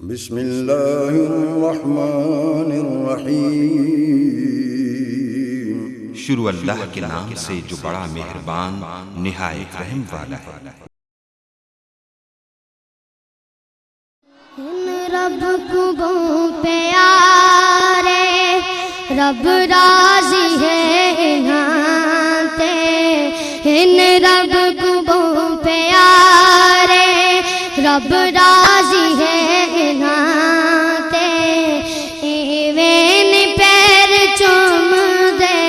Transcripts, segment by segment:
بسم اللہ الرحمن الرحیم۔ شروع اللہ کے نام سے جو بڑا مہربان نہایت رحم والا ہے۔ رب کو پیارے رب راضی ہے نہاتے، ان رب کو پیارے رب راضی ہے نہاتے، ایویں پیر چوم دے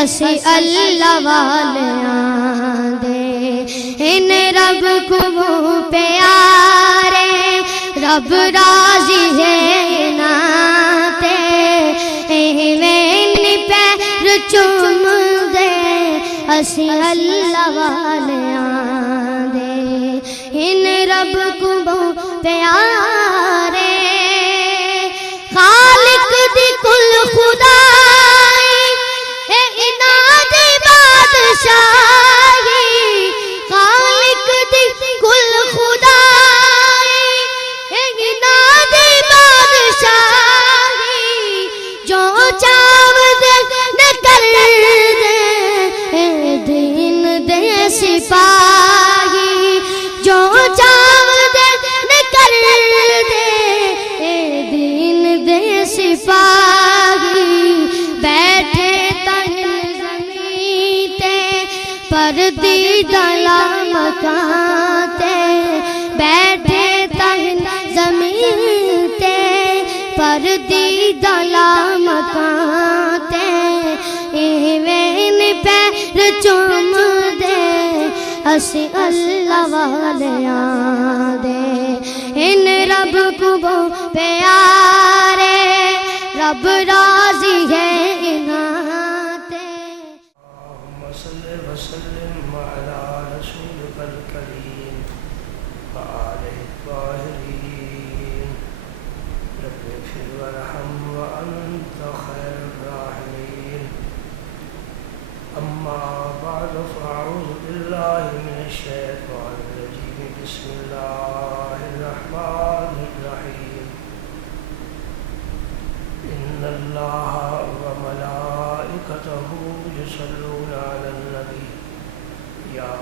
اسی اللہ والیاں دے، ان رب کو پیارے رب راضی ہے ناتے، ایویں پیر چوم دے اسی اللہ والیاں دے، ان رب کو پیارے خالق دی کل خدائی اے اناد بادشاہی، خالق دی کل خدائی اے اناد بادشاہی، جو چاو دے کر دے اے دین دے سپاہی، جو چاو دے کر دے اے دین دے سپاہی، بیٹھے تہن زمین تے پردیدہ مکان تے، بیٹھے تہن زمین تے پردیدہ مکان تے، ایویں پیر چوم دے اسی اللہ والیاں دے، ان رب کو پیارے رب راضی ہے ناتے۔ اللہم صلی وسلم علی رسولک الکریم وآلہ الطاہرین، رب اغفر وارحم وانت خیر الراحمین، اما بعد فاعوذ باللہ من الشیطان الرجیم، بسم اللہ الرحمن الرحیم، ان اللہ وملائکتہ یصلون علی النبی یا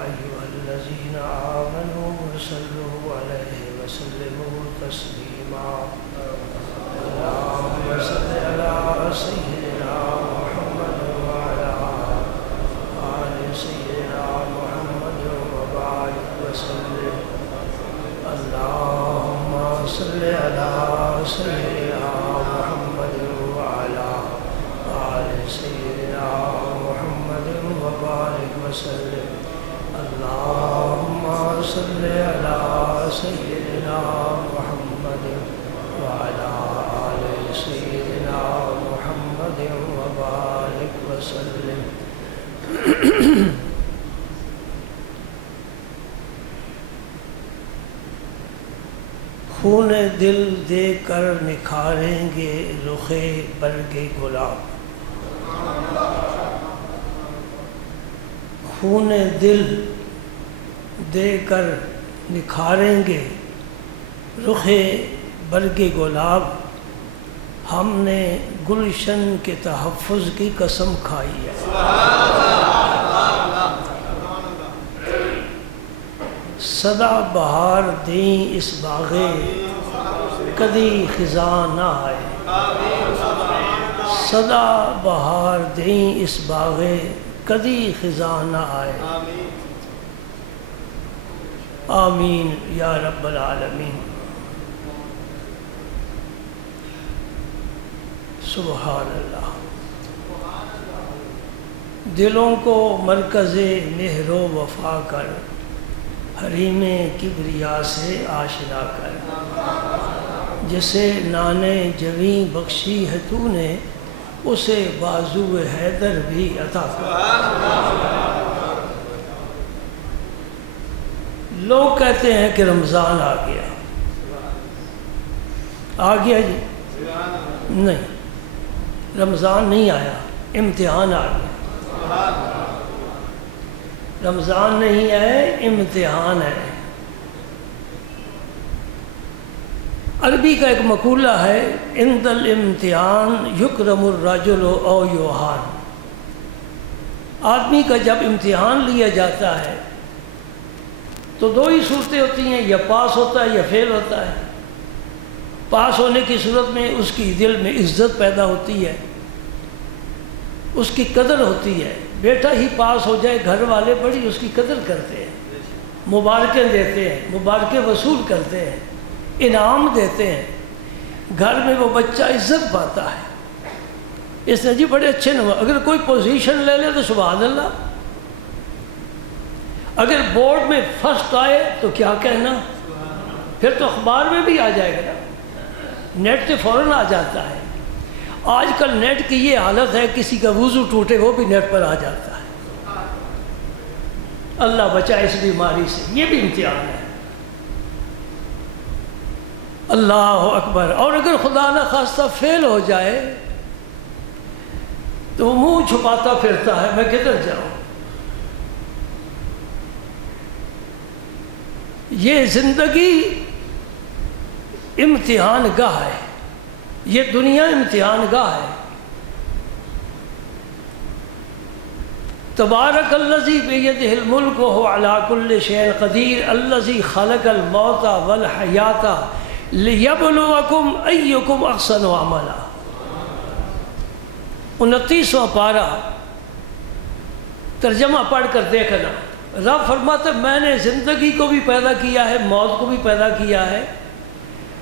ایھا الذین آمنوا صلوا علیہ وسلموا تسلیما، اللہم صل علی سیدنا محمد وعلی آل سیدنا محمد وبارک وسلم، اللہم صل علی سیدنا محمد وعلی آل سیدنا محمد وبارک وسلم، اللہم صل علی سیدنا محمد وعلی آل سیدنا محمد وبارک وسلم۔ خون دل دے کر نکھاریں گے رخ برگ گلاب، خون دل دے کر نکھاریں گے رخ برگ گلاب، ہم نے گلشن کے تحفظ کی قسم کھائی ہے، صدا بہار دیں اس باغے کدی خزاں نہ آئے، صدا بہار دیں اس باغے کدی خزاں نہ آئے، آمین یا رب العالمین۔ سبحان اللہ۔ دلوں کو مرکز مہر و وفا کر، حریم کبریا سے آشنا کر، جسے نانے جویں بخشی ہے تو نے، اسے بازو حیدر بھی عطا کر۔ لوگ کہتے ہیں کہ رمضان آ گیا، آ گیا جی؟ نہیں، رمضان نہیں آیا، امتحان آ گیا۔ رمضان نہیں ہے، امتحان ہے۔ عربی کا ایک مقولہ ہے، عند الامتحان یکرم الرجل او یوہان۔ آدمی کا جب امتحان لیا جاتا ہے تو دو ہی صورتیں ہوتی ہیں، یا پاس ہوتا ہے یا فیل ہوتا ہے۔ پاس ہونے کی صورت میں اس کی دل میں عزت پیدا ہوتی ہے، اس کی قدر ہوتی ہے۔ بیٹا ہی پاس ہو جائے، گھر والے بڑی اس کی قدر کرتے ہیں، مبارکیں دیتے ہیں، مبارکیں وصول کرتے ہیں، انعام دیتے ہیں۔ گھر میں وہ بچہ عزت پاتا ہے، اس نے جی بڑے اچھے نمبر۔ اگر کوئی پوزیشن لے لے تو سبحان اللہ، اگر بورڈ میں فرسٹ آئے تو کیا کہنا، پھر تو اخبار میں بھی آ جائے گا، نیٹ سے فوراً آ جاتا ہے۔ آج کل نیٹ کی یہ حالت ہے، کسی کا وضو ٹوٹے وہ بھی نیٹ پر آ جاتا ہے۔ اللہ بچائے اس بیماری سے، یہ بھی امتحان ہے۔ اللہ اکبر۔ اور اگر خدا نہ خواستہ فیل ہو جائے تو منہ چھپاتا پھرتا ہے، میں کدھر جاؤں۔ یہ زندگی امتحان گاہ ہے، یہ دنیا امتحان گاہ ہے۔ تبارک الذی بیدہ الملک وہو علی کل شیء قدیر الذی خلق الموت والحیات لیبلوکم ایکم احسن عملا۔ 29واں پارہ ترجمہ پڑھ کر دیکھنا۔ رب فرماتا ہے میں نے زندگی کو بھی پیدا کیا ہے، موت کو بھی پیدا کیا ہے۔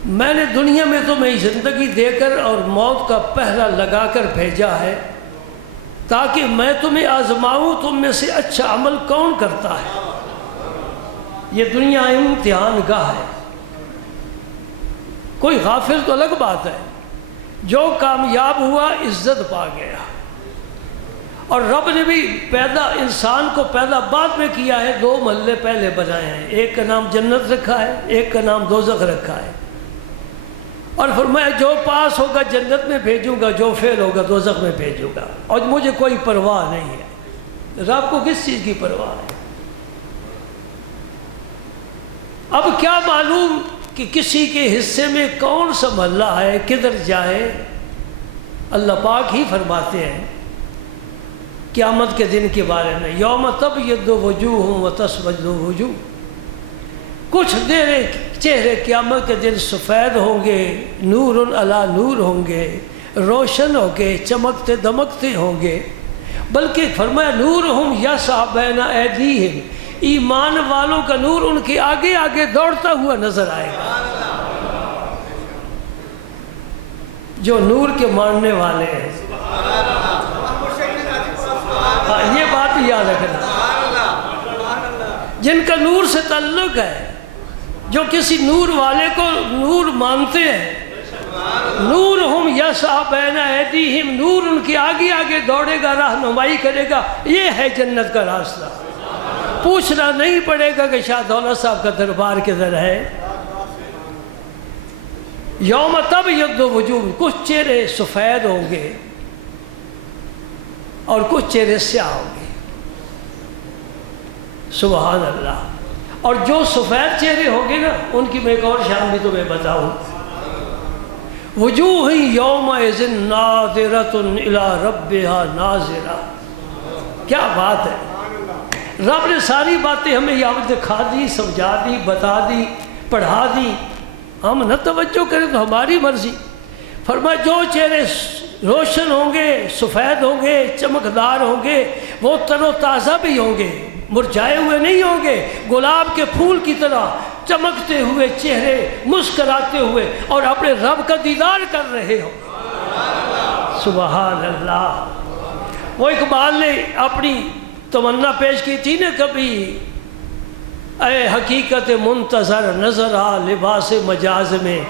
میں نے دنیا میں تمہیں زندگی دے کر اور موت کا پہرا لگا کر بھیجا ہے تاکہ میں تمہیں آزماؤں تم میں سے اچھا عمل کون کرتا ہے۔ یہ دنیا امتحان گاہ ہے۔ کوئی غافل تو الگ بات ہے، جو کامیاب ہوا عزت پا گیا۔ اور رب نے بھی انسان کو پیدا بعد میں کیا ہے، دو محلے پہلے بنائے ہیں، ایک کا نام جنت رکھا ہے، ایک کا نام دوزخ رکھا ہے۔ اور فرمایا جو پاس ہوگا جنت میں بھیجوں گا، جو فیل ہوگا دوزخ میں بھیجوں گا، اور مجھے کوئی پرواہ نہیں ہے۔ رب کو کس چیز کی پرواہ ہے؟ اب کیا معلوم کہ کسی کے حصے میں کون سا محلہ ہے، کدھر جائے۔ اللہ پاک ہی فرماتے ہیں قیامت کے دن کے بارے میں، یوم تبیض وجوہ وتسود وجوہ۔ کچھ دیر چہرے قیامت کے دن سفید ہوں گے، نور علی نور ہوں گے، روشن ہوں گے، چمکتے دمکتے ہوں گے۔ بلکہ فرمایا نورہم یسعی بین ایدیہم، ایمان والوں کا نور ان کے آگے آگے دوڑتا ہوا نظر آئے گا۔ جو نور کے ماننے والے ہیں، یہ بات بھی یاد رکھنا، جن کا نور سے تعلق ہے، جو کسی نور والے کو نور مانتے ہیں۔ نورہم یسعی بین ایدیہم، نور ان کے آگے آگے دوڑے گا، رہنمائی کرے گا۔ یہ ہے جنت کا راستہ۔ پوچھنا نہیں پڑے گا کہ شاہ دولت صاحب کا دربار کدھر ہے۔ یوم تبیض وجوہ، کچھ چہرے سفید ہوں گے اور کچھ چہرے سیاہ ہوں گے۔ سبحان اللہ۔ اور جو سفید چہرے ہوں گے نا، ان کی میں ایک اور شان بھی تمہیں بتاؤں۔ وجوہ یومئذ ناظرۃ الی ربہا ناظرہ۔ کیا بات ہے! رب نے ساری باتیں ہمیں یہاں دکھا دی، سمجھا دی، بتا دی، پڑھا دی۔ ہم نہ توجہ کریں تو ہماری مرضی۔ فرمایا جو چہرے روشن ہوں گے، سفید ہوں گے، چمکدار ہوں گے، وہ تر و تازہ بھی ہوں گے، مرجھائے ہوئے نہیں ہوں گے، گلاب کے پھول کی طرح چمکتے ہوئے چہرے، مسکراتے ہوئے، اور اپنے رب کا دیدار کر رہے ہوں۔ سبحان اللہ۔ وہ اقبال نے اپنی تمنا پیش کی تھی نا کبھی، اے حقیقت منتظر نظر آ لباس مجاز میں،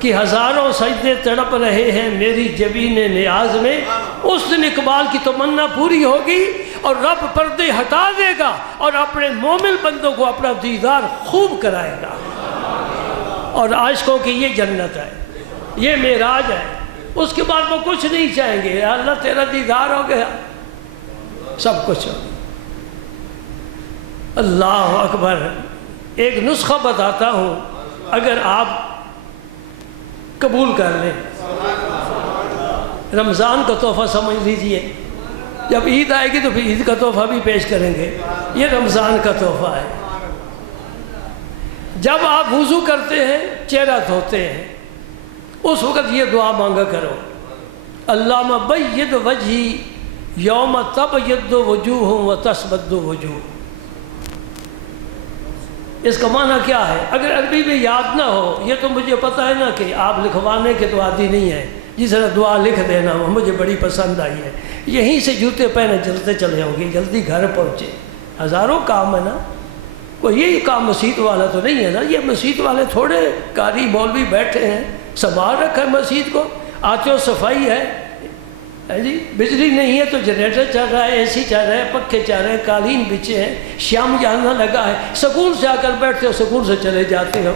کہ ہزاروں سجدے تڑپ رہے ہیں میری جبین نیاز میں۔ اس دن اقبال کی تمنا پوری ہوگی اور رب پردے ہٹا دے گا اور اپنے مومن بندوں کو اپنا دیدار خوب کرائے گا۔ اور عاشقوں کی یہ جنت ہے، یہ معراج ہے۔ اس کے بعد وہ کچھ نہیں چاہیں گے، اللہ تیرا دیدار ہو گیا، سب کچھ ہو گیا۔ اللہ اکبر۔ ایک نسخہ بتاتا ہوں، اگر آپ قبول کر لیں۔ رمضان کا تحفہ سمجھ لیجئے، جب عید آئے گی تو پھر عید کا تحفہ بھی پیش کریں گے، یہ رمضان کا تحفہ ہے۔ جب آپ وضو کرتے ہیں، چہرہ دھوتے ہیں، اس وقت یہ دعا مانگا کرو، اللہم بید وجہی یوم تبید وجوہ و تسود وجوہ۔ اس کا معنی کیا ہے؟ اگر عربی میں یاد نہ ہو، یہ تو مجھے پتہ ہے نا کہ آپ لکھوانے کے تو عادی نہیں ہے، جس طرح دعا لکھ دینا مجھے بڑی پسند آئی ہے۔ یہیں سے جوتے پہنے چلتے چلے ہوں گے، جلدی گھر پہنچے، ہزاروں کام ہے نا، کوئی یہی کام مسجد والا تو نہیں ہے نا۔ یہ مسجد والے تھوڑے قاری مولوی بیٹھے ہیں، سنبھال رکھا ہے مسجد کو، آتے ہو صفائی ہے جی، بجلی نہیں ہے تو جنریٹر چل رہا ہے، اے سی چل رہا ہے، پنکھے چل رہے ہیں، قالین بچھے ہیں، شام جانا لگا ہے، سکول سے آ کر بیٹھتے ہو، سکول سے چلے جاتے ہو۔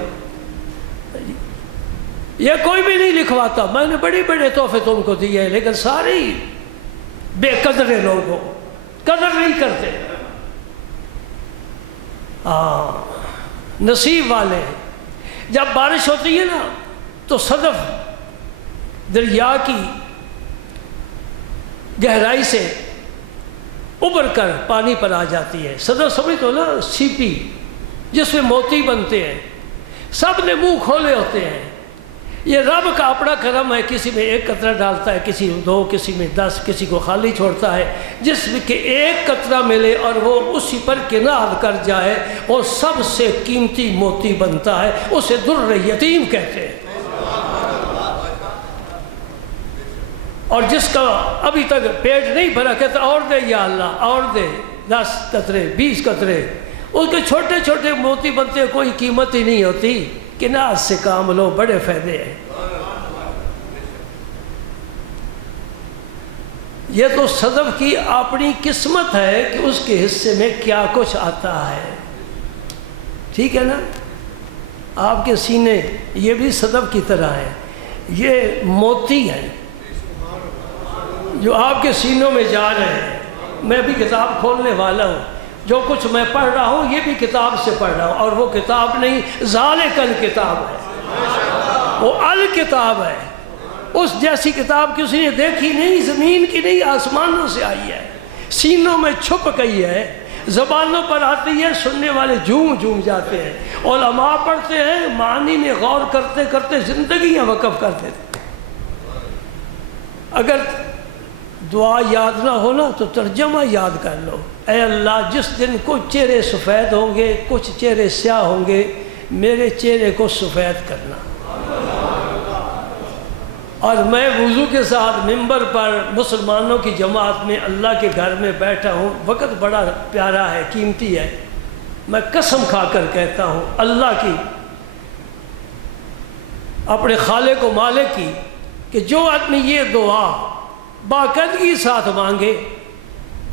یہ کوئی بھی نہیں لکھواتا، میں نے بڑے بڑے تحفے تم کو دیے ہیں، لیکن سارے ہی بے قدرے لوگوں قدر نہیں کرتے۔ نصیب والے ہیں۔ جب بارش ہوتی ہے نا تو صدف دریا کی گہرائی سے ابھر کر پانی پر آ جاتی ہے۔ صدف سمجھ تو نا، سیپی جس میں موتی بنتے ہیں، سب نے منہ کھولے ہوتے ہیں۔ یہ رب کا اپنا کرم ہے، کسی میں ایک قطرہ ڈالتا ہے، کسی میں 2، کسی میں 10، کسی کو خالی چھوڑتا ہے، جس میں کہ ایک قطرہ ملے اور وہ اسی پر کنار کر جائے اور سب سے قیمتی موتی بنتا ہے، اسے در یتیم کہتے ہیں۔ اور جس کا ابھی تک پیٹ نہیں بھرا کہتا اور دے یا اللہ، اور دے، 10 قطرے 20 قطرے، اس کے چھوٹے چھوٹے موتی بنتے ہیں، کوئی قیمت ہی نہیں ہوتی۔ کنار سے کام لو، بڑے فائدے ہیں۔ یہ تو صدف کی اپنی قسمت ہے کہ اس کے حصے میں کیا کچھ آتا ہے، ٹھیک ہے نا۔ آپ کے سینے یہ بھی صدف کی طرح ہے، یہ موتی ہے جو آپ کے سینوں میں جا رہے ہیں۔ میں بھی کتاب کھولنے والا ہوں، جو کچھ میں پڑھ رہا ہوں یہ بھی کتاب سے پڑھ رہا ہوں، اور وہ کتاب نہیں، ذالک الکتاب ہے، وہ الکتاب ہے۔ اس جیسی کتاب کسی نے دیکھی نہیں، زمین کی نہیں، آسمانوں سے آئی ہے، سینوں میں چھپ گئی ہے، زبانوں پر آتی ہے، سننے والے جھوم جھوم جاتے ہیں، علماء پڑھتے ہیں، معنی میں غور کرتے کرتے زندگیاں وقف کر دیتے۔ اگر دعا یاد نہ ہونا تو ترجمہ یاد کر لو، اے اللہ جس دن کچھ چہرے سفید ہوں گے، کچھ چہرے سیاہ ہوں گے، میرے چہرے کو سفید کرنا۔ اور میں وضو کے ساتھ ممبر پر مسلمانوں کی جماعت میں اللہ کے گھر میں بیٹھا ہوں، وقت بڑا پیارا ہے، قیمتی ہے، میں قسم کھا کر کہتا ہوں اللہ کی، اپنے خالق و مالک کی، کہ جو آدمی یہ دعا باقاعدگی ساتھ مانگے،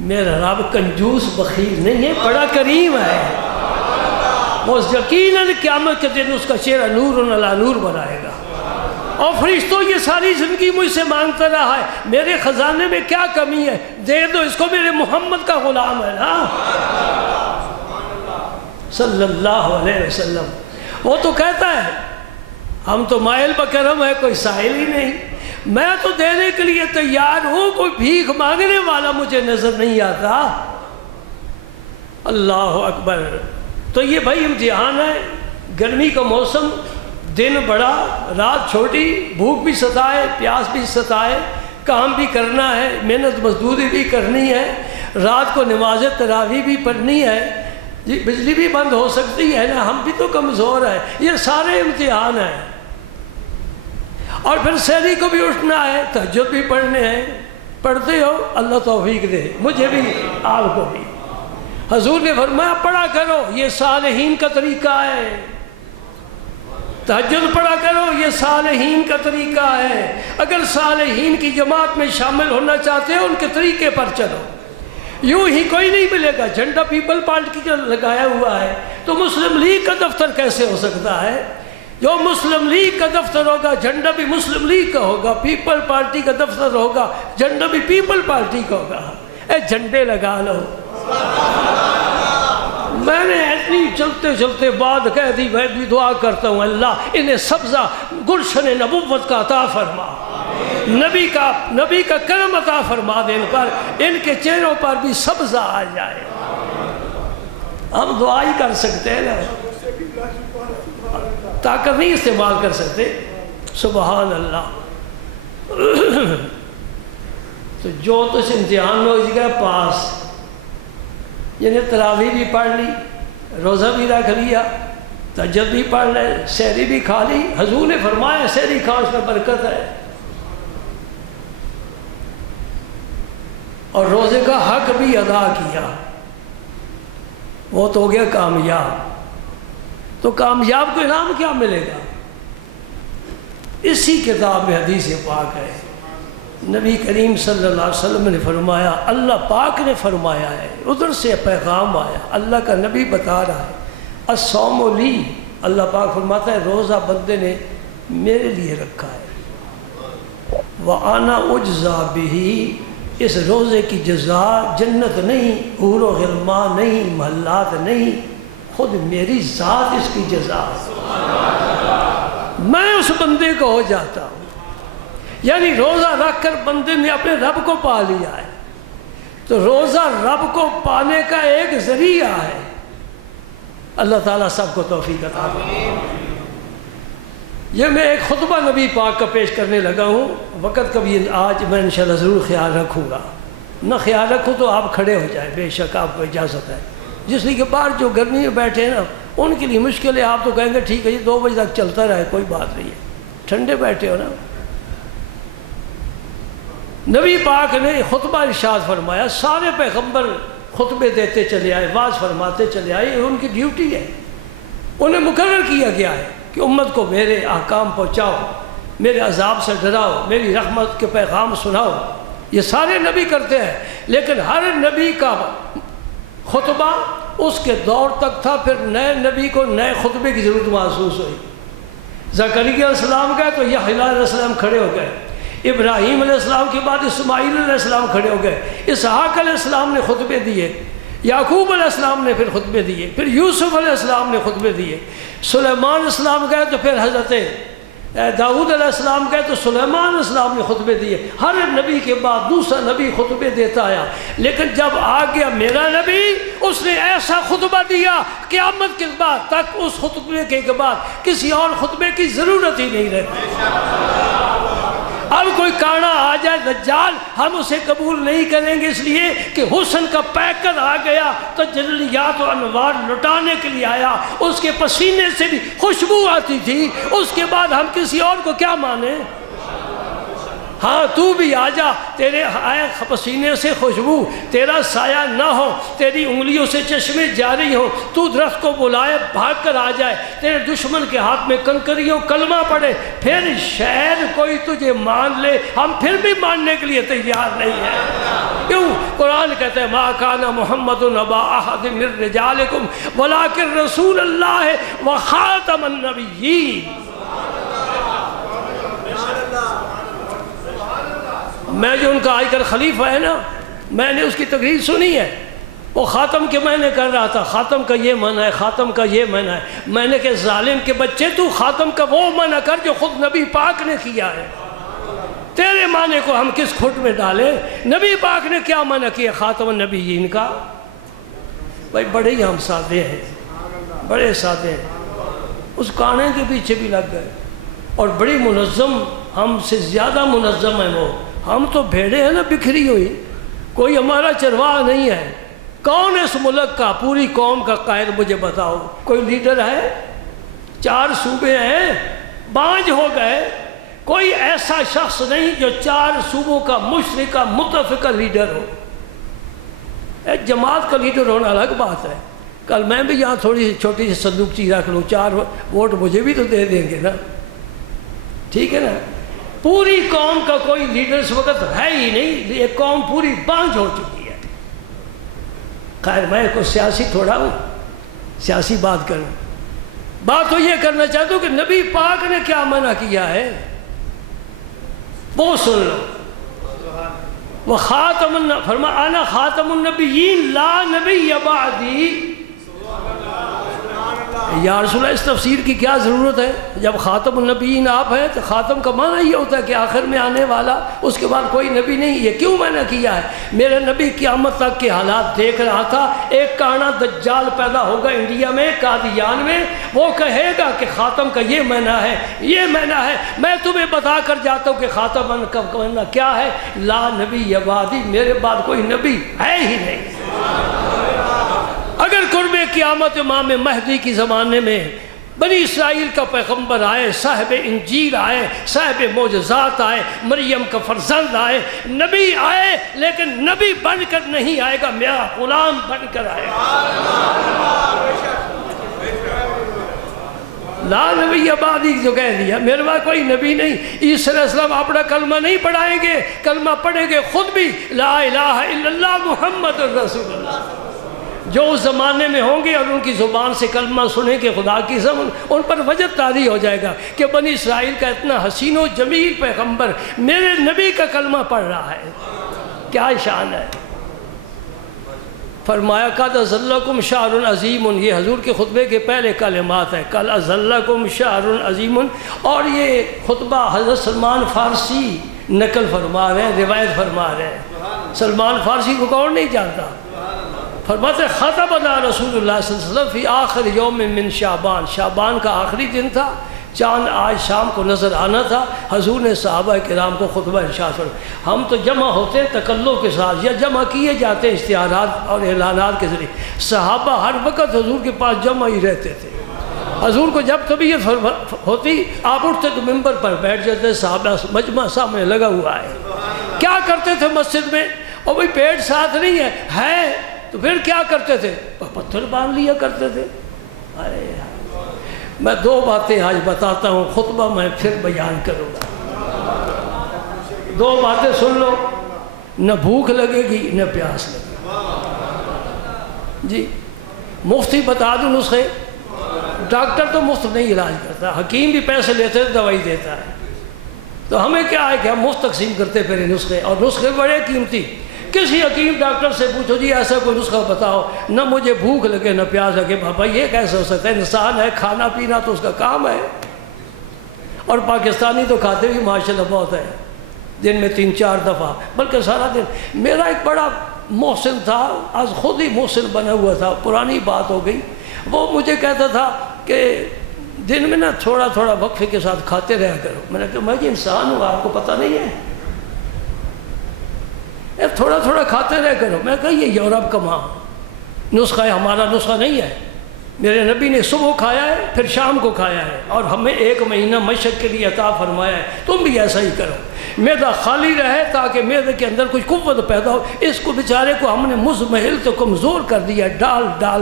میرا رب کنجوس بخیل نہیں ہے، بڑا کریم ہے، وہ یقیناً قیامت کے دن اس کا چہرہ نور علی نور بنائے گا۔ اور فرشتوں یہ ساری زندگی مجھ سے مانگتا رہا ہے، میرے خزانے میں کیا کمی ہے، دے دو اس کو، میرے محمد کا غلام ہے نا صلی اللہ علیہ وسلم۔ وہ تو کہتا ہے ہم تو مائل بکرم ہے، کوئی سائل ہی نہیں، میں تو دینے کے لیے تیار ہوں، کوئی بھیک مانگنے والا مجھے نظر نہیں آتا۔ اللہ اکبر۔ تو یہ بھائی امتحان ہے، گرمی کا موسم، دن بڑا، رات چھوٹی، بھوک بھی ستائے، پیاس بھی ستائے، کام بھی کرنا ہے، محنت مزدوری بھی کرنی ہے، رات کو نماز تراویح بھی پڑھنی ہے، جی بجلی بھی بند ہو سکتی ہے نا، ہم بھی تو کمزور ہیں، یہ سارے امتحان ہیں۔ اور پھر سحری کو بھی اٹھنا ہے، تہجد بھی پڑھنے ہیں، پڑھتے ہو، اللہ توفیق دے مجھے بھی آپ کو بھی۔ حضور نے فرمایا پڑھا کرو، یہ صالحین کا طریقہ ہے، تہجد پڑھا کرو، یہ صالحین کا طریقہ ہے۔ اگر صالحین کی جماعت میں شامل ہونا چاہتے ہو ان کے طریقے پر چلو، یوں ہی کوئی نہیں ملے گا۔ جھنڈا پیپل پارٹی کا لگایا ہوا ہے تو مسلم لیگ کا دفتر کیسے ہو سکتا ہے؟ جو مسلم لیگ کا دفتر ہوگا جھنڈا بھی مسلم لیگ کا ہوگا، پیپل پارٹی کا دفتر ہوگا جھنڈا بھی پیپل پارٹی کا ہوگا۔ اے جھنڈے لگا لو، میں نے اتنی چلتے چلتے بعد کہہ دی، میں بھی دعا کرتا ہوں اللہ انہیں سبزہ گلشن نبوت کا عطا فرما، نبی کا کرم عطا فرما دے، ان کے چہروں پر بھی سبزہ آ جائے۔ ہم دعا ہی کر سکتے ہیں نا، طاقت نہیں استعمال کر سکتے۔ سبحان اللہ۔ تو جو تو اس امتحان میں ہو جائے پاس، یعنی تراویح بھی پڑھ لی، روزہ بھی رکھ لیا، تہجد بھی پڑھ لے، سحری بھی کھا لی، حضور نے فرمایا سحری کھا اس میں برکت ہے، اور روزے کا حق بھی ادا کیا، وہ تو ہو گیا کامیاب۔ تو کامیاب کو انعام کیا ملے گا؟ اسی کتاب میں حدیث پاک ہے، نبی کریم صلی اللہ علیہ وسلم نے فرمایا، اللہ پاک نے فرمایا ہے، ادھر سے پیغام آیا، اللہ کا نبی بتا رہا ہے، الصوم لی، اللہ پاک فرماتا ہے روزہ بندے نے میرے لیے رکھا ہے، وَأَنَا أُجْزَى بِهِ، اس روزے کی جزا جنت نہیں، حور و غلمان نہیں، محلات نہیں، خود میری ذات اس کی جزا ہے، میں اس بندے کو ہو جاتا ہوں۔ یعنی روزہ رکھ کر بندے نے اپنے رب کو پا لیا ہے، تو روزہ رب کو پانے کا ایک ذریعہ ہے۔ اللہ تعالیٰ سب کو توفیق عطا فرمائے۔ یہ میں ایک خطبہ نبی پاک کا پیش کرنے لگا ہوں، وقت کبھی آج میں انشاءاللہ ضرور خیال رکھوں گا، نہ خیال رکھوں تو آپ کھڑے ہو جائیں، بے شک آپ کو اجازت ہے، جس لیے کہ باہر جو گرمی میں بیٹھے ہیں نا ان کے لیے مشکل ہے، آپ تو کہیں گے ٹھیک ہے جی 2 بجے تک چلتا رہے، کوئی بات نہیں ہے، ٹھنڈے بیٹھے ہو نا۔ نبی پاک نے خطبہ ارشاد فرمایا، سارے پیغمبر خطبے دیتے چلے آئے، واعظ فرماتے چلے آئے، یہ ان کی ڈیوٹی ہے، انہیں مقرر کیا گیا ہے کہ امت کو میرے احکام پہنچاؤ، میرے عذاب سے ڈراؤ، میری رحمت کے پیغام سناؤ، یہ سارے نبی کرتے ہیں، لیکن ہر نبی کا خطبہ اس کے دور تک تھا، پھر نئے نبی کو نئے خطبے کی ضرورت محسوس ہوئی۔ زکریا علیہ السلام گئے تو یحییٰ علیہ السلام کھڑے ہو گئے، ابراہیم علیہ السلام کے بعد اسماعیل علیہ السلام کھڑے ہو گئے، اسحاق علیہ السلام نے خطبے دیے، یعقوب علیہ السلام نے پھر خطبے دیے، پھر یوسف علیہ السلام نے خطبے دیے، سلیمان علیہ السلام گئے تو پھر حضرت داؤد علیہ السلام گئے تو سلیمان علیہ السلام نے خطبے دیے، ہر نبی کے بعد دوسرا نبی خطبے دیتا آیا، لیکن جب آ گیا میرا نبی اس نے ایسا خطبہ دیا قیامت کے بعد تک اس خطبے کے بعد کسی اور خطبے کی ضرورت ہی نہیں رہتی۔ اب کوئی کانا آ جائے دجال ہم اسے قبول نہیں کریں گے، اس لیے کہ حسن کا پیکر آ گیا، تو جلیات و انوار لٹانے کے لیے آیا، اس کے پسینے سے بھی خوشبو آتی تھی، اس کے بعد ہم کسی اور کو کیا مانیں؟ ہاں تو بھی آ جا، تیرے آئے پسینے سے خوشبو، تیرا سایہ نہ ہو، تیری انگلیوں سے چشمے جاری ہو، تو درخت کو بلائے بھاگ کر آ جائے، تیرے دشمن کے ہاتھ میں کنکریوں کلمہ پڑے، پھر شہر کوئی تجھے مان لے، ہم پھر بھی ماننے کے لیے تیار نہیں ہیں۔ کیوں؟ قرآن کہتے ہیں ما کان محمد ابا احد من رجالکم ولکن رسول اللہ وخاتم النبیین۔ میں جو ان کا آج کل خلیفہ ہے نا، میں نے اس کی تقریر سنی ہے، وہ خاتم کے میں نے کر رہا تھا، خاتم کا یہ معنی ہے، خاتم کا یہ معنی ہے، میں نے کہ ظالم کے بچے تو خاتم کا وہ معنی کر جو خود نبی پاک نے کیا ہے، تیرے معنی کو ہم کس کھٹ میں ڈالیں؟ نبی پاک نے کیا معنی کیا خاتم النبیین کا؟ بھائی بڑے ہی ہم سادے ہیں، بڑے سادے ہیں، اس کانے کے پیچھے بھی لگ گئے، اور بڑی منظم، ہم سے زیادہ منظم ہیں وہ، ہم تو بھیڑے ہیں نا بکھری ہوئی، کوئی ہمارا چرواہ نہیں ہے۔ کون اس ملک کا پوری قوم کا قائد مجھے بتاؤ، کوئی لیڈر ہے؟ 4 صوبے ہیں، بانجھ ہو گئے، کوئی ایسا شخص نہیں جو 4 صوبوں کا مشرکہ متفقہ لیڈر ہو۔ ایک جماعت کا لیڈر ہونا الگ بات ہے، کل میں بھی یہاں تھوڑی چھوٹی سی صندوقچی رکھ لوں، 4 ووٹ مجھے بھی تو دے دیں گے نا، ٹھیک ہے نا؟ پوری قوم کا کوئی لیڈر اس وقت ہے ہی نہیں، یہ قوم پوری بانجھ ہو چکی ہے۔ خیر میں کوئی سیاسی تھوڑا ہوں، سیاسی بات کروں، بات تو یہ کرنا چاہتا ہوں کہ نبی پاک نے کیا منع کیا ہے وہ سن لو۔ وہ فرما انا خاتم النبیین لا نبی بعدی، یا رسول اللہ اس تفسیر کی کیا ضرورت ہے؟ جب خاتم النبیین آپ ہیں تو خاتم کا معنی یہ ہوتا ہے کہ آخر میں آنے والا، اس کے بعد کوئی نبی نہیں۔ یہ کیوں میں نے کیا ہے؟ میرے نبی قیامت تک کے حالات دیکھ رہا تھا۔ ایک کانا دجال پیدا ہوگا انڈیا میں، قادیان میں، وہ کہے گا کہ خاتم کا یہ معنی ہے، یہ معنی ہے۔ میں تمہیں بتا کر جاتا ہوں کہ خاتم کا معنی کیا ہے۔ لا نبی بعدی، میرے بعد کوئی نبی ہے ہی نہیں۔ اگر قرب قیامت امام مہدی کی زمانے میں بنی اسرائیل کا پیغمبر آئے، صاحب انجیل آئے، صاحب معجزات آئے، مریم کا فرزند آئے، نبی آئے، لیکن نبی بن کر نہیں آئے گا، میرا غلام بن کر آئے گا۔ لا نبی بعدی جو کہہ دیا، میرے بعد کوئی نبی نہیں۔ عیسیٰ علیہ السلام اپنا کلمہ نہیں پڑھائیں گے، کلمہ پڑھیں گے خود بھی، لا الہ الا اللہ محمد رسول اللہ۔ جو اس زمانے میں ہوں گے اور ان کی زبان سے کلمہ سنیں گے، خدا کی قسم ان پر وجد طاری ہو جائے گا کہ بنی اسرائیل کا اتنا حسین و جمیل پیغمبر میرے نبی کا کلمہ پڑھ رہا ہے، کیا شان ہے۔ فرمایا قد اظلکم شہر عظیم، یہ حضور کے خطبے کے پہلے کلمات ہیں، قد اظلکم شہر عظیم، اور یہ خطبہ حضرت سلمان فارسی نقل فرما رہے ہیں، روایت فرما رہے ہیں۔ سلمان فارسی کو کون نہیں جانتا؟ فرماتے خطبنا رسول اللہ صلی اللہ علیہ وسلم فی آخر یوم من شعبان، شعبان کا آخری دن تھا، چاند آج شام کو نظر آنا تھا، حضور نے صحابہ کرام کو خطبہ ارشاد فرمایا۔ ہم تو جمع ہوتے ہیں تکلف کے ساتھ یا جمع کیے جاتے ہیں اشتہارات اور اعلانات کے ذریعے، صحابہ ہر وقت حضور کے پاس جمع ہی رہتے تھے۔ حضور کو جب طبیعت ہوتی آپ اٹھتے تو ممبر پر بیٹھ جاتے، صحابہ مجمع سامنے لگا ہوا ہے۔ کیا کرتے تھے مسجد میں؟ اور بھئی پیٹ ساتھ نہیں ہے تو پھر کیا کرتے تھے؟ پتھر باندھ لیا کرتے تھے۔ میں دو باتیں آج بتاتا ہوں، خطبہ میں پھر بیان کروں گا۔ دو باتیں سن لو، نہ بھوک لگے گی نہ پیاس لگے گی۔ جی مفتی بتا دوں نسخے، ڈاکٹر تو مفت نہیں علاج کرتا، حکیم بھی پیسے لیتے دوائی دیتا ہے، تو ہمیں کیا ہے کہ ہم مفت تقسیم کرتے پھر نسخے، اور نسخے بڑے قیمتی۔ کسی حکیم ڈاکٹر سے پوچھو جی ایسا کوئی نسخہ بتاؤ، نہ مجھے بھوک لگے نہ پیاس لگے، بابا یہ کیسے ہو سکتا ہے؟ انسان ہے، کھانا پینا تو اس کا کام ہے۔ اور پاکستانی تو کھاتے بھی ماشاءاللہ بہت ہے، دن میں 3-4 دفعہ، بلکہ سارا دن۔ میرا ایک بڑا محسن تھا، آج خود ہی محسن بنا ہوا تھا، پرانی بات ہو گئی، وہ مجھے کہتا تھا کہ دن میں نا تھوڑا تھوڑا وقفے کے ساتھ کھاتے رہا کرو۔ میں نے کہا میں جی انسان ہوں، آپ کو پتہ نہیں ہے، تھوڑا تھوڑا کھاتے رہ کرو۔ میں کہا یہ یورپ کا ماں نسخہ ہے، ہمارا نسخہ نہیں ہے۔ میرے نبی نے صبح کھایا ہے پھر شام کو کھایا ہے، اور ہمیں 1 مہینہ مشق کے لیے عطا فرمایا ہے، تم بھی ایسا ہی کرو۔ معدہ خالی رہے تاکہ معدے کے اندر کچھ قوت پیدا ہو۔ اس کو بیچارے کو ہم نے مزمحل تو کمزور کر دیا، ڈال ڈال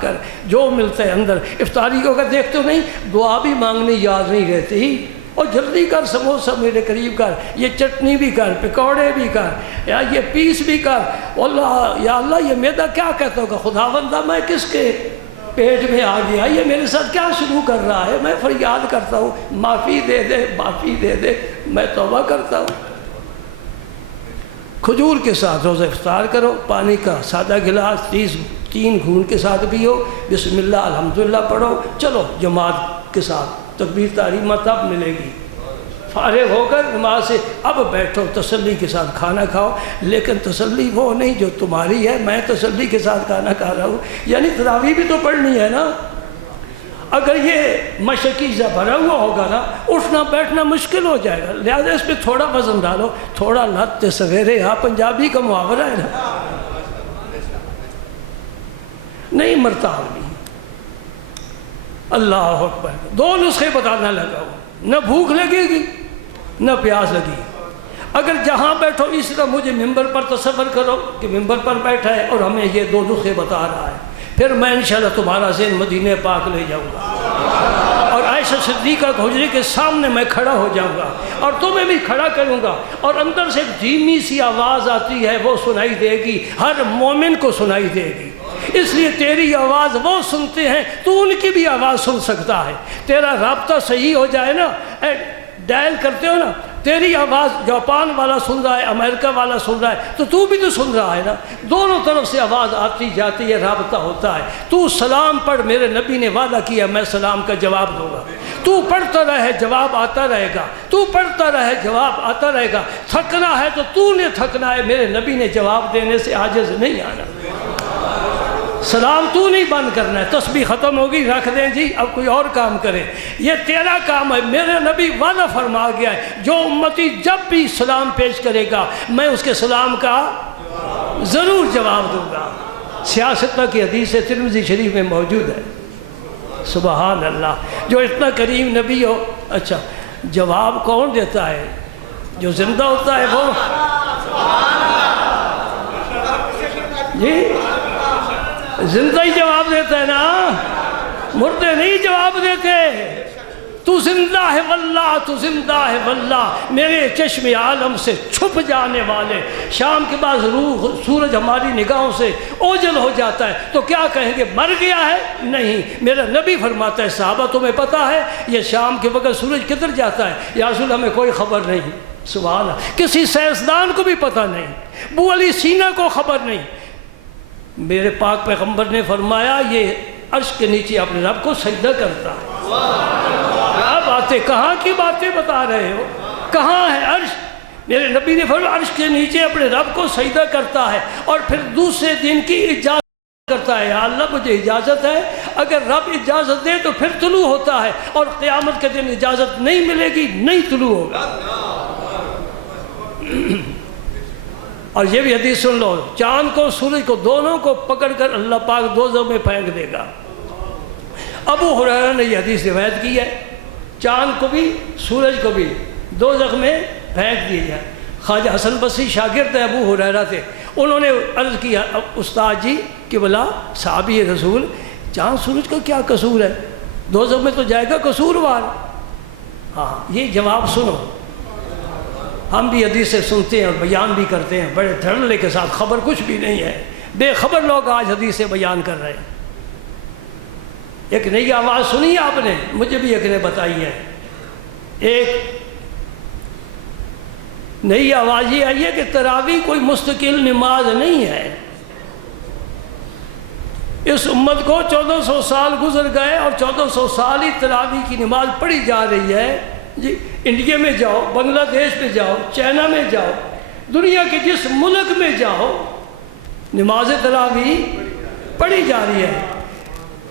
کر جو ملتا ہے اندر۔ افطاری کو اگر دیکھتے ہو نہیں، دعا بھی مانگنی یاد نہیں رہتی، اور جلدی کر، سموسہ میرے قریب کر، یہ چٹنی بھی کر، پکوڑے بھی کر، یا یہ پیس بھی کر۔ اللہ یا اللہ یہ معدہ کیا کہتا ہوگا، خداوندہ میں کس کے پیٹ میں آ گیا، یہ میرے ساتھ کیا شروع کر رہا ہے؟ میں فریاد کرتا ہوں معافی دے دے، معافی دے دے، میں توبہ کرتا ہوں۔ کھجور کے ساتھ روزہ افطار کرو، پانی کا سادہ گلاس 3 گھونٹ کے ساتھ پیو، بسم اللہ الحمدللہ پڑھو، چلو جماعت کے ساتھ تکبیر تحریمہ تب ملے گی۔ فارغ ہو کر نماز سے اب بیٹھو، تسلی کے ساتھ کھانا کھاؤ، لیکن تسلی وہ نہیں جو تمہاری ہے، میں تسلی کے ساتھ کھانا کھا رہا ہوں، یعنی تراویح بھی تو پڑھنی ہے نا۔ اگر یہ مشقی سے بھرا ہوا ہوگا نا، اٹھنا بیٹھنا مشکل ہو جائے گا، لہذا اس پہ تھوڑا وزن ڈالو، تھوڑا لت سویرے، ہاں پنجابی کا محاورہ ہے نا، نہیں مرتا آدمی۔ اللہ اکبر، 2 نسخے بتانا لگا ہوں، نہ بھوک لگے گی نہ پیاس لگی۔ اگر جہاں بیٹھو اس طرح مجھے ممبر پر تصور کرو کہ ممبر پر بیٹھا ہے اور ہمیں یہ 2 نسخے بتا رہا ہے، پھر میں انشاءاللہ تمہارا ذہن مدینہ پاک لے جاؤں گا، اور عائشہ صدیقہ کے حجرے کے سامنے میں کھڑا ہو جاؤں گا اور تمہیں بھی کھڑا کروں گا، اور اندر سے ایک دھیمی سی آواز آتی ہے، وہ سنائی دے گی، ہر مومن کو سنائی دے گی۔ اس لیے تیری آواز وہ سنتے ہیں، تو ان کی بھی آواز سن سکتا ہے۔ تیرا رابطہ صحیح ہو جائے نا، ڈائل کرتے ہو نا تیری آواز جاپان والا سن رہا ہے، امریکہ والا سن رہا ہے، تو بھی تو سن رہا ہے نا، دونوں طرف سے آواز آتی جاتی ہے، رابطہ ہوتا ہے۔ تو سلام پڑھ، میرے نبی نے وعدہ کیا میں سلام کا جواب دوں گا، تو پڑھتا رہے جواب آتا رہے گا، تو پڑھتا رہے جواب آتا رہے گا۔ تھکنا ہے تو نے تھکنا ہے، میرے نبی نے جواب دینے سے عاجز نہیں آنا۔ سلام تو نہیں بند کرنا ہے، تسبیح ختم ہوگی رکھ دیں جی، اب کوئی اور کام کرے، یہ تیرا کام ہے۔ میرے نبی وعدہ فرما گیا ہے جو امتی جب بھی سلام پیش کرے گا میں اس کے سلام کا ضرور جواب دوں گا۔ سیاستہ کی حدیث ترمذی شریف میں موجود ہے۔ سبحان اللہ، جو اتنا کریم نبی ہو۔ اچھا، جواب کون دیتا ہے؟ جو زندہ ہوتا ہے وہ جی زندہ ہی جواب دیتا ہے نا، مردے نہیں جواب دیتے۔ تو زندہ ہے واللہ، تو زندہ ہے واللہ، میرے چشم عالم سے چھپ جانے والے۔ شام کے بعد روح سورج ہماری نگاہوں سے اوجھل ہو جاتا ہے تو کیا کہیں گے مر گیا ہے؟ نہیں، میرا نبی فرماتا ہے صحابہ تمہیں پتہ ہے یہ شام کے وقت سورج کدھر جاتا ہے؟ یا رسول ہمیں کوئی خبر نہیں۔ سبحان اللہ، کسی سائنسدان کو بھی پتہ نہیں، ابو علی سینا کو خبر نہیں۔ میرے پاک پیغمبر نے فرمایا یہ عرش کے نیچے اپنے رب کو سجدہ کرتا ہے۔ کیا باتیں، کہاں کی باتیں بتا رہے ہو؟ کہاں ہے عرش؟ میرے نبی نے فرمایا عرش کے نیچے اپنے رب کو سجدہ کرتا ہے اور پھر دوسرے دن کی اجازت کرتا ہے، یا اللہ مجھے اجازت ہے، اگر رب اجازت دے تو پھر طلوع ہوتا ہے، اور قیامت کے دن اجازت نہیں ملے گی نہیں طلوع ہوگا۔ اور یہ بھی حدیث سن لو، چاند کو سورج کو دونوں کو پکڑ کر اللہ پاک دوزخ میں پھینک دے گا۔ ابو ہریرہ نے یہ حدیث روایت کی ہے، چاند کو بھی سورج کو بھی دوزخ میں پھینک دیا جائے۔ خواجہ حسن بصری شاگرد ہے ابو ہریرہ تھے، انہوں نے عرض کیا استاد جی کہ بلا صحابی رسول چاند سورج کا کیا قصور ہے؟ دوزخ میں تو جائے گا قصوروار۔ ہاں یہ جواب سنو، ہم بھی حدیثیں سنتے ہیں اور بیان بھی کرتے ہیں بڑے دھڑلے کے ساتھ، خبر کچھ بھی نہیں ہے، بے خبر لوگ آج حدیثیں بیان کر رہے ہیں۔ ایک نئی آواز سنی آپ نے، مجھے بھی ایک نے بتائی ہے، ایک نئی آواز یہ آئی ہے کہ تراویح کوئی مستقل نماز نہیں ہے۔ اس امت کو 1400 سال گزر گئے اور 1400 سال ہی تراویح کی نماز پڑھی جا رہی ہے۔ جی انڈیا میں جاؤ، بنگلہ دیش میں جاؤ، چائنا میں جاؤ، دنیا کے جس ملک میں جاؤ نماز تراویح پڑھی جا رہی ہے۔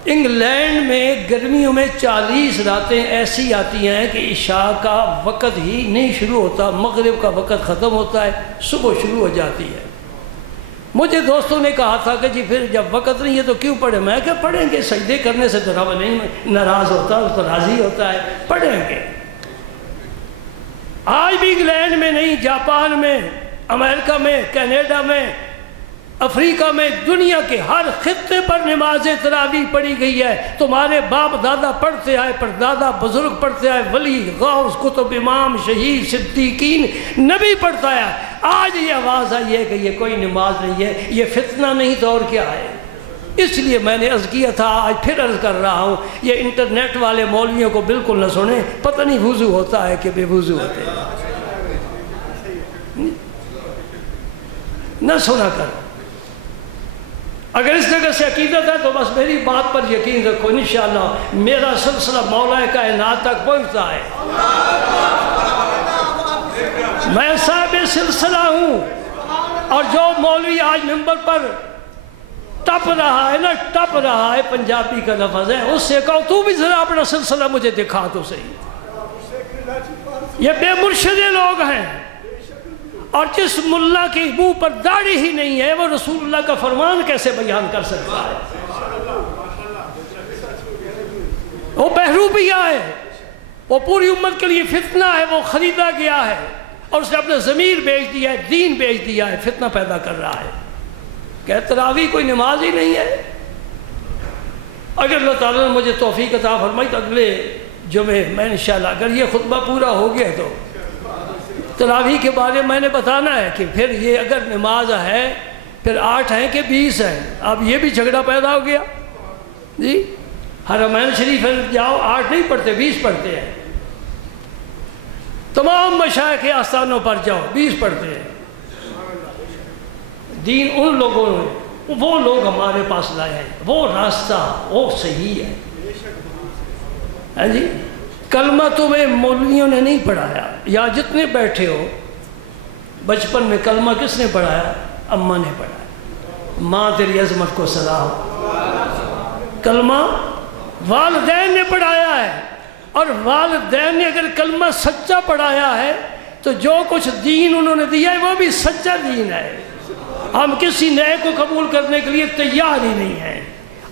انگلینڈ میں گرمیوں میں 40 راتیں ایسی آتی ہیں کہ عشاء کا وقت ہی نہیں شروع ہوتا، مغرب کا وقت ختم ہوتا ہے، صبح شروع ہو جاتی ہے۔ مجھے دوستوں نے کہا تھا کہ جی پھر جب وقت نہیں ہے تو کیوں پڑھیں؟ میں کہ پڑھیں گے، سجدے کرنے سے تو رب نہیں ناراض ہوتا، تو راضی ہوتا ہے، پڑھیں گے۔ آج بھی انگلینڈ میں نہیں، جاپان میں، امریکہ میں، کینیڈا میں، افریقہ میں، دنیا کے ہر خطے پر نماز تراویح پڑھی گئی ہے۔ تمہارے باپ دادا پڑھتے آئے، پردادا بزرگ پڑھتے آئے، ولی غوث کتب امام شہید صدیقین نبی پڑھتا ہے۔ آج یہ آواز آئی ہے کہ یہ کوئی نماز نہیں ہے، یہ فتنہ نہیں تو اور کیا ہے؟ اس لیے میں نے عرض کیا تھا، آج پھر عرض کر رہا ہوں، یہ انٹرنیٹ والے مولویوں کو بالکل نہ سنیں، پتہ نہیں وضو ہوتا ہے کہ بے وضو ہوتے ہیں، نہ سنا کرو۔ اگر اس جگہ سے عقیدت ہے تو بس میری بات پر یقین رکھو، انشاءاللہ میرا سلسلہ مولا کائنات تک پہنچتا ہے۔ میں صاحب سلسلہ ہوں، اور جو مولوی آج ممبر پر ٹپ رہا ہے نا، ٹپ رہا ہے، پنجابی کا لفظ ہے، اس سے کہو تو بھی ذرا اپنا سلسلہ مجھے دکھا تو صحیح۔ یہ بے مرشدے لوگ ہیں، اور جس ملا کی منہ پر داڑھی ہی نہیں ہے وہ رسول اللہ کا فرمان کیسے بیان کر سکتا ہے؟ وہ بہروپیہ ہے، وہ پوری امت کے لیے فتنہ ہے، وہ خریدا گیا ہے اور اس نے اپنا ضمیر بیچ دیا ہے، دین بیچ دیا ہے، فتنہ پیدا کر رہا ہے کہ تراویح کوئی نماز ہی نہیں ہے۔ اگر اللہ تعالیٰ نے مجھے توفیق عطا فرمائی تو اگلے جمعے میں انشاءاللہ اگر یہ خطبہ پورا ہو گیا تو تراویح کے بارے میں نے بتانا ہے کہ پھر یہ اگر نماز ہے پھر 8 ہیں کہ 20 ہیں۔ اب یہ بھی جھگڑا پیدا ہو گیا جی، حرمین شریف جاؤ 8 نہیں پڑھتے 20 پڑھتے ہیں، تمام مشائخ کے آستانوں پر جاؤ 20 پڑھتے ہیں. دین ان لوگوں نے، وہ لوگ ہمارے پاس لائے ہیں، وہ راستہ وہ صحیح ہے. ہاں جی، کلمہ تمہیں مولویوں نے نہیں پڑھایا. یا جتنے بیٹھے ہو بچپن میں کلمہ کس نے پڑھایا؟ اماں نے پڑھایا. ماں تیری عظمت کو سلام. کلمہ والدین نے پڑھایا ہے، اور والدین نے اگر کلمہ سچا پڑھایا ہے تو جو کچھ دین انہوں نے دیا ہے وہ بھی سچا دین ہے. ہم کسی نئے کو قبول کرنے کے لیے تیار ہی نہیں ہیں.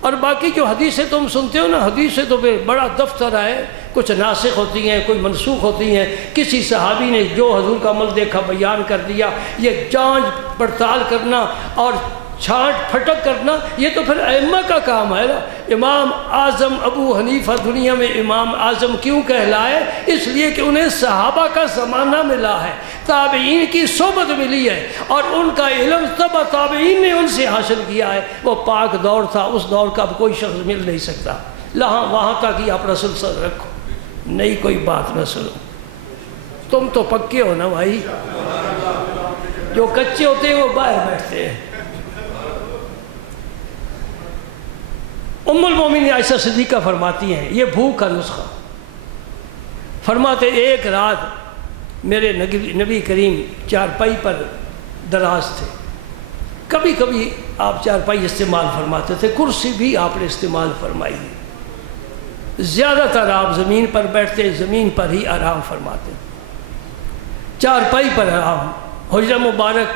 اور باقی جو حدیثیں تم سنتے ہو نا، حدیثیں تو پھر بڑا دفتر ہے، کچھ ناسخ ہوتی ہیں، کوئی منسوخ ہوتی ہیں. کسی صحابی نے جو حضور کا عمل دیکھا بیان کر دیا. یہ جانچ پڑتال کرنا اور چھانٹ پھٹک کرنا یہ تو پھر ائمہ کا کام ہے نا. امام اعظم ابو حنیفہ دنیا میں امام اعظم کیوں کہلائے؟ اس لیے کہ انہیں صحابہ کا زمانہ ملا ہے، تابعین کی صحبت ملی ہے، اور ان کا علم تبع تابعین نے ان سے حاصل کیا ہے. وہ پاک دور تھا، اس دور کا اب کوئی شخص مل نہیں سکتا. وہاں تک ہی اپنا سلسلہ رکھو، نئی کوئی بات نہ سنو. تم تو پکے ہو نا بھائی، جو کچے ہوتے ہیں وہ باہر بیٹھتے ہیں. ام المومنین عائشہ صدیقہ فرماتی ہیں، یہ بھوک کا نسخہ. فرماتے ایک رات میرے نبی کریم چارپائی پر دراز تھے. کبھی کبھی آپ چارپائی استعمال فرماتے تھے، کرسی بھی آپ نے استعمال فرمائی. زیادہ تر آپ زمین پر بیٹھتے، زمین پر ہی آرام فرماتے. چارپائی پر آرام. حجرہ مبارک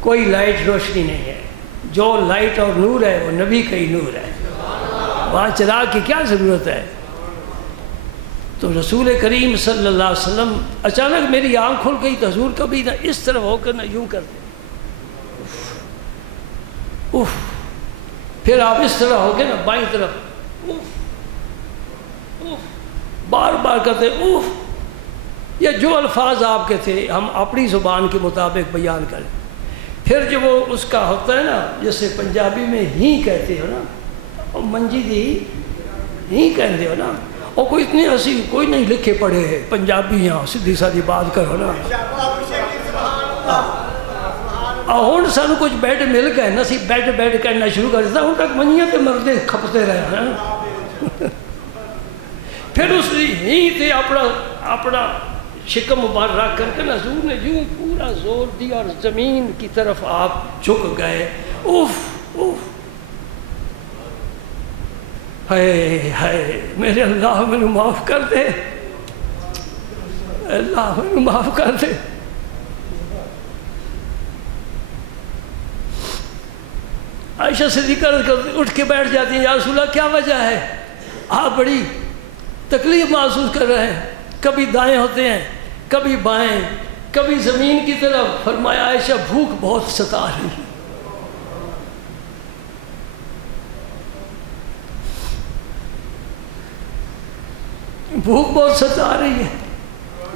کوئی لائٹ روشنی نہیں ہے، جو لائٹ اور نور ہے وہ نبی کا ہی نور ہے. وہاں چراغ کی کیا ضرورت ہے؟ تو رسول کریم صلی اللہ علیہ وسلم اچانک میری آنکھ کھل گئی تو حضور کبھی نہ اس طرف ہو کر نہ یوں کرتے، اف. پھر آپ اس طرح ہو کے نا بائیں طرف اف اف بار بار کرتے اف. یہ جو الفاظ آپ کے تھے ہم اپنی زبان کے مطابق بیان کریں. پھر جو وہ اس کا ہوتا ہے نا، جیسے پنجابی میں ہی کہتے ہو نا، اور منجی دی ہی کہتے ہو نا، اور کوئی اتنی ہنسی کوئی نہیں لکھے پڑھے ہے پنجابی. یہاں سیدھی سادھی بات کرو نا. ہوں سانو کچھ بیڈ مل گئے نا، سی بیڈ کہنا شروع کر دیتا. ہوں تک منجیاں تے مردے کھپتے رہے ہیں. پھر اس ہی تے اپنا شکم مبارک رکھ کر کے حضور نے یوں پورا زور دیا اور زمین کی طرف آپ جھک گئے. اوف اوف. ہائے ہائے میرے اللہ مجھے معاف کر دے، اللہ مجھے معاف کر دے. عائشہ صدیقہ اٹھ کے بیٹھ جاتی ہیں، یا رسول اللہ کیا وجہ ہے؟ آپ بڑی تکلیف محسوس کر رہے ہیں. کبھی دائیں ہوتے ہیں، کبھی بائیں، کبھی زمین کی طرف. فرمایا عائشہ بھوک بہت ستا رہی ہے. بھوک بہت ستا رہی ہے،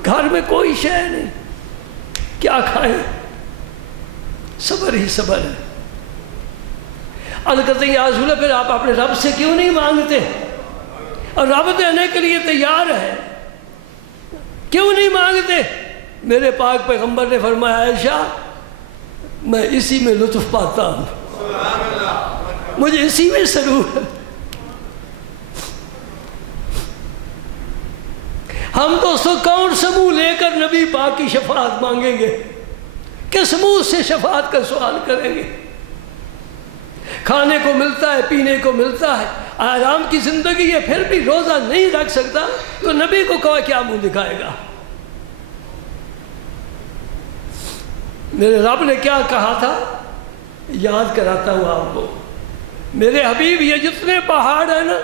گھر میں کوئی شے نہیں، کیا کھائیں؟ صبر ہی صبر ہے. عرض کرتے ہیں یا رسول اللہ پھر آپ اپنے رب سے کیوں نہیں مانگتے؟ اور رب دینے کے لیے تیار ہے، کیوں نہیں مانگتے؟ میرے پاک پیغمبر نے فرمایا عائشہ میں اسی میں لطف پاتا ہوں، مجھے اسی میں سرور ہے. ہم دوستوں کون سا منہ لے کر نبی پاک کی شفاعت مانگیں گے؟ کس منہ سے شفاعت کا سوال کریں گے؟ کھانے کو ملتا ہے، پینے کو ملتا ہے، آرام کی زندگی ہے، پھر بھی روزہ نہیں رکھ سکتا تو نبی کو کیا منہ دکھائے گا؟ میرے رب نے کیا کہا تھا یاد کراتا ہوں آپ کو. میرے حبیب یہ جتنے پہاڑ ہیں نا،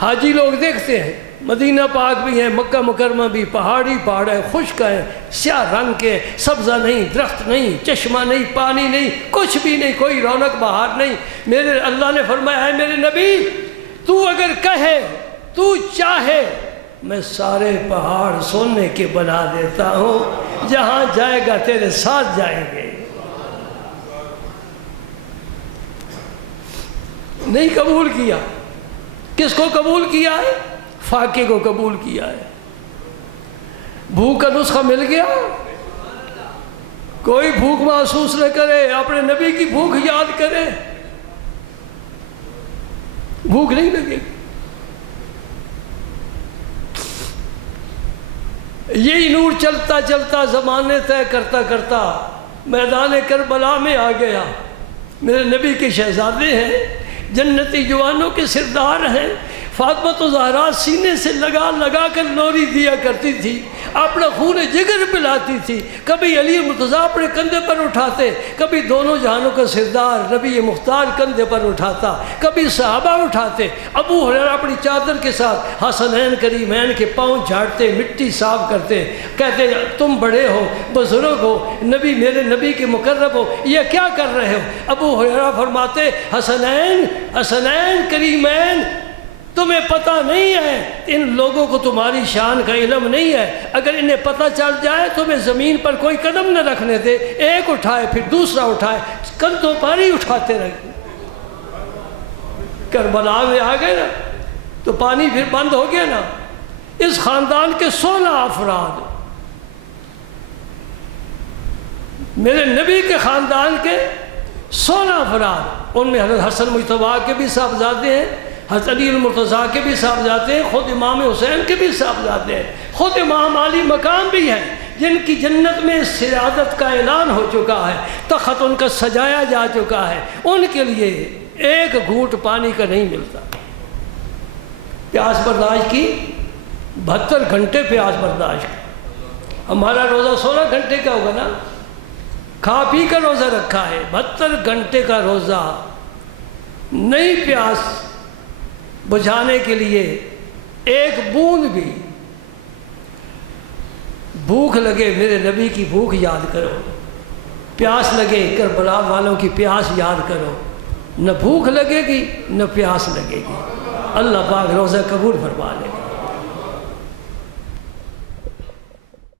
حاجی لوگ دیکھتے ہیں، مدینہ پاک بھی ہے، مکہ مکرمہ بھی پہاڑی پہاڑ ہے، خشک ہے، سیاہ رنگ کے، سبزہ نہیں، درخت نہیں، چشمہ نہیں، پانی نہیں، کچھ بھی نہیں، کوئی رونق بہار نہیں. میرے اللہ نے فرمایا ہے میرے نبی تو اگر کہے، تو چاہے، میں سارے پہاڑ سونے کے بنا دیتا ہوں، جہاں جائے گا تیرے ساتھ جائیں گے. نہیں قبول کیا. کس کو قبول کیا ہے؟ فاقے کو قبول کیا ہے۔ بھوک کا نسخہ مل گیا؟ کوئی بھوک محسوس نہ کرے، اپنے نبی کی بھوک یاد کرے، بھوک نہیں لگے گی۔ یہی نور چلتا چلتا زمانے طے کرتا کرتا میدان کربلا میں آ گیا۔ میرے نبی کے شہزادے ہیں، جنتی جوانوں کے سردار ہیں۔ فاطمہ زہرا سینے سے لگا لگا کر لوری دیا کرتی تھی، اپنا خون جگر پلاتی تھی۔ کبھی علی مرتضیٰ اپنے کندھے پر اٹھاتے، کبھی دونوں جہانوں کا سردار نبی مختار کندھے پر اٹھاتا، کبھی صحابہ اٹھاتے۔ ابو ہریرہ اپنی چادر کے ساتھ حسنین کریمین کے پاؤں جھاڑتے، مٹی صاف کرتے، کہتے تم بڑے ہو، بزرگ ہو، نبی میرے نبی کے مقرب ہو، یہ کیا کر رہے ہو؟ ابو ہریرہ فرماتے حسنین کریمین، تمہیں پتہ نہیں ہے، ان لوگوں کو تمہاری شان کا علم نہیں ہے، اگر انہیں پتہ چل جائے تو میں زمین پر کوئی قدم نہ رکھنے دے، ایک اٹھائے پھر دوسرا اٹھائے، کندھوں پر ہی اٹھاتے رہے۔ کربلا میں آ گئے نا تو پانی پھر بند ہو گیا نا۔ اس خاندان کے 16 افراد، میرے نبی کے خاندان کے 16 افراد، ان میں حضرت حسن مجتبیٰ کے بھی صاحبزادے ہیں، حضرت علی المرتضیٰ کے بھی صاحبزادے ہیں، خود امام حسین کے بھی صاحبزادے ہیں، خود امام علی مقام بھی ہیں، جن کی جنت میں سیادت کا اعلان ہو چکا ہے، تخت ان کا سجایا جا چکا ہے۔ ان کے لیے ایک گھونٹ پانی کا نہیں ملتا۔ پیاس برداشت کی 72 گھنٹے پیاس برداشت کی۔ ہمارا روزہ 16 گھنٹے کا ہوگا نا، کھا پی کر روزہ رکھا ہے، 72 گھنٹے کا روزہ، نہیں پیاس بجھانے کے لیے ایک بوند بھی۔ بھوک لگے میرے نبی کی بھوک یاد کرو، پیاس لگے کربلا والوں کی پیاس یاد کرو، نہ بھوک لگے گی نہ پیاس لگے گی۔ اللہ پاک روزہ قبول فرما لے گا۔